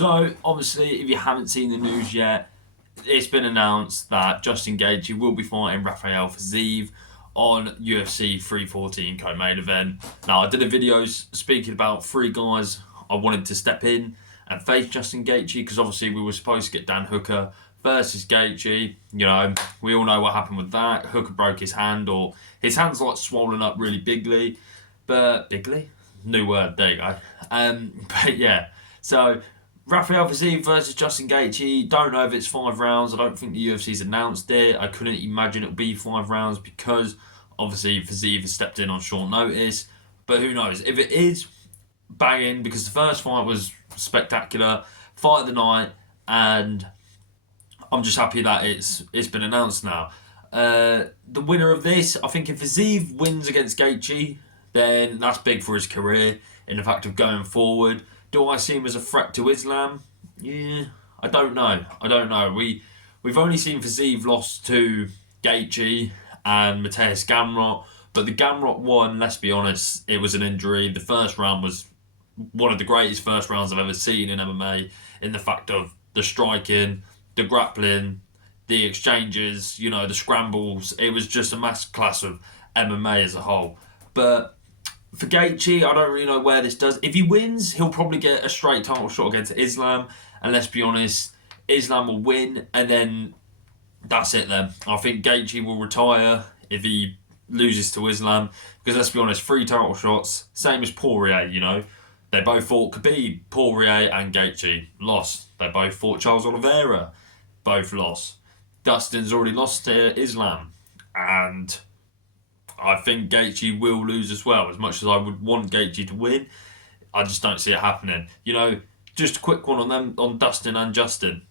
So, obviously, if you haven't seen the news yet, it's been announced that Justin Gaethje will be fighting Rafael Fiziev on UFC 314 co-main event. Now, I did a video speaking about three guys I wanted to step in and face Justin Gaethje because obviously we were supposed to get Dan Hooker versus Gaethje. You know, we all know what happened with that. Hooker broke his hand, or his hand's like swollen up really bigly. Bigly? New word, there you go. But yeah, so Rafael Fiziev versus Justin Gaethje. Don't know if it's 5 rounds. I don't think the UFC's announced it. I couldn't imagine it would be 5 rounds because obviously Fiziev has stepped in on short notice. But who knows? If it is, banging, because the first fight was spectacular. Fight of the night, and I'm just happy that it's been announced now. The winner of this, I think if Fiziev wins against Gaethje, then that's big for his career in the fact of going forward. Do I see him as a threat to Islam? Yeah, I don't know. We've only seen Fiziev lost to Gaethje and Mateus Gamrot, but the Gamrot one, let's be honest, it was an injury. The first round was one of the greatest first rounds I've ever seen in MMA, in the fact of the striking, the grappling, the exchanges, the scrambles. It was just a masterclass of MMA as a whole. But for Gaethje, I don't really know where this does. If he wins, he'll probably get a straight title shot against Islam. And let's be honest, Islam will win, and then that's it then. I think Gaethje will retire if he loses to Islam. Because let's be honest, 3 title shots, same as Poirier, They both fought Khabib, Poirier and Gaethje, lost. They both fought Charles Oliveira, both lost. Dustin's already lost to Islam. And I think Gaethje will lose as well. As much as I would want Gaethje to win, I just don't see it happening. Just a quick one on them, on Dustin and Justin.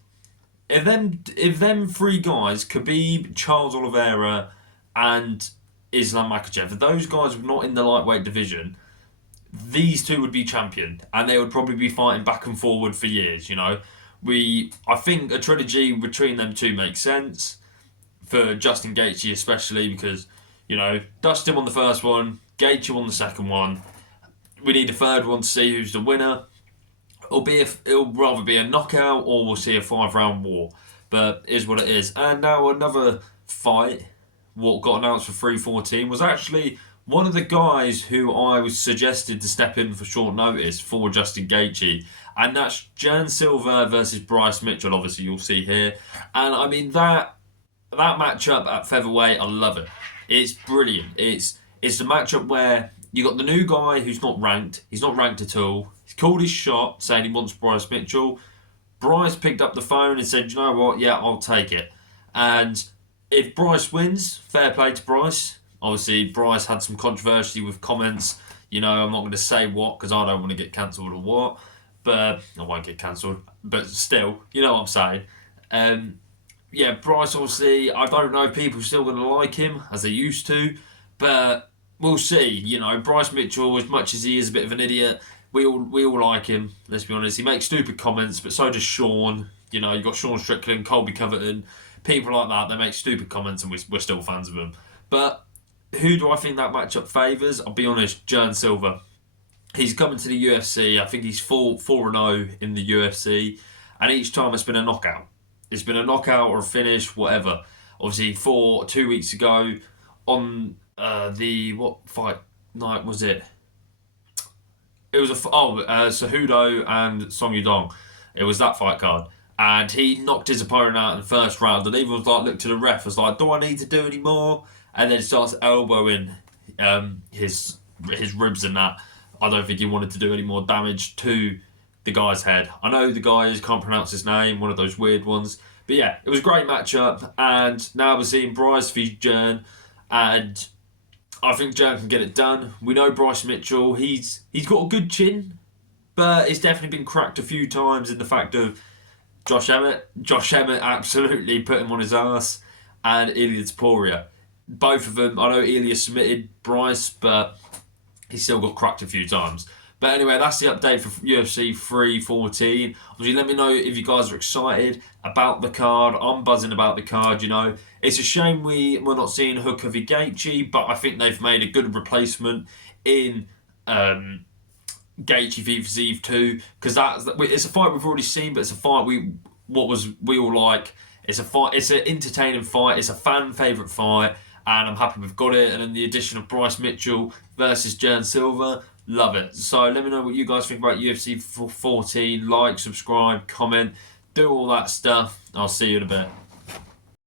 If them 3 guys, Khabib, Charles Oliveira, and Islam Makhachev, if those guys were not in the lightweight division, these 2 would be champion, and they would probably be fighting back and forward for years. I think a trilogy between them 2 makes sense for Justin Gaethje, especially because Dustin won the first one, Gaethje won the second one. We need a third one to see who's the winner. It'll rather be a knockout, or we'll see a 5-round war. But it is what it is. And now another fight, what got announced for 314, was actually one of the guys who I was suggested to step in for short notice for Justin Gaethje. And that's Jan Silva versus Bryce Mitchell, obviously you'll see here. And I mean, that matchup at featherweight, I love it. It's brilliant. It's a matchup where you got the new guy who's not ranked. He's not ranked at all. He's called his shot, saying he wants Bryce Mitchell. Bryce picked up the phone and said, you know what, yeah, I'll take it. And if Bryce wins, fair play to Bryce. Obviously, Bryce had some controversy with comments. I'm not going to say what, because I don't want to get cancelled or what. But I won't get cancelled. But still, you know what I'm saying. Yeah, Bryce, obviously, I don't know if people are still going to like him as they used to, but we'll see. Bryce Mitchell, as much as he is a bit of an idiot, we all like him, let's be honest. He makes stupid comments, but so does Sean. You've got Sean Strickland, Colby Covington, people like that. They make stupid comments, and we're still fans of them. But who do I think that matchup favours? I'll be honest, Jan Silva. He's coming to the UFC. I think he's 4-0 in the UFC, and each time it's been a knockout. It's been a knockout or a finish, whatever. Obviously, 2 weeks ago on what fight night was it? It was Cejudo and Song Yudong. It was that fight card. And he knocked his opponent out in the first round, and even was like, looked to the ref, was like, do I need to do any more? And then starts elbowing his ribs and that. I don't think he wanted to do any more damage to the guy's head. I know the guy can't pronounce his name, one of those weird ones. But yeah, it was a great matchup. And now we're seeing Bryce v Jan. And I think Jan can get it done. We know Bryce Mitchell, he's got a good chin, but it's definitely been cracked a few times in the fact of Josh Emmett. Josh Emmett absolutely put him on his ass. And Ilya Topuria. Both of them, I know Ilya submitted Bryce, but he still got cracked a few times. But anyway, that's the update for UFC 314. Obviously, let me know if you guys are excited about the card. I'm buzzing about the card, It's a shame we're not seeing Hooker v Gaethje, but I think they've made a good replacement in Gaethje v Zeev 2, because it's a fight we've already seen, but it's a fight we all like. It's a fight. It's an entertaining fight. It's a fan favourite fight, and I'm happy we've got it. And then the addition of Bryce Mitchell versus Jern Silva, love it. So let me know what you guys think about UFC 14. Like, subscribe, comment, do all that stuff. I'll see you in a bit.